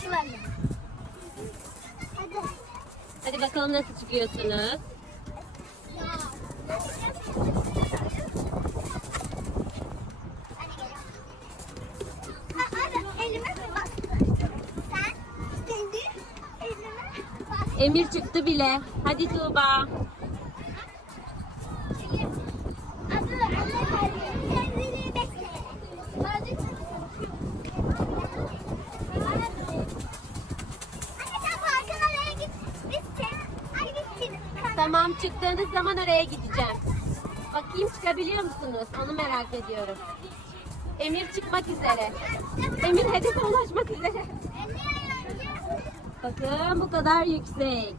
Hadi. Hadi bakalım nasıl çıkıyorsunuz. Emir çıktı bile. Hadi Tuğba. Tamam çıktığınız zaman oraya gideceğim. Bakayım çıkabiliyor musunuz? Onu merak ediyorum. Emir çıkmak üzere. Emir hedefe ulaşmak üzere. Bakın bu kadar yüksek.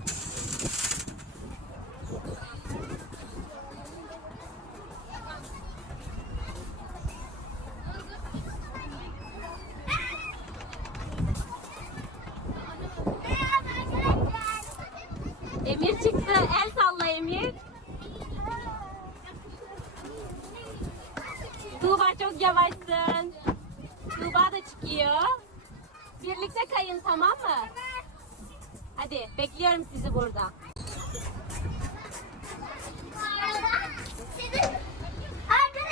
Emir çıktı. El salla Emir. Tuğba çok yavaşsın. Tuğba da çıkıyor. Birlikte kayın tamam mı? Hadi bekliyorum sizi burada.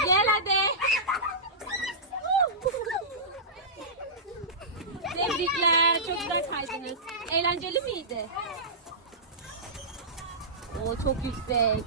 Gel hadi. Tebrikler. Çok güzel kaydınız. Eğlenceli miydi? Çok yüksek.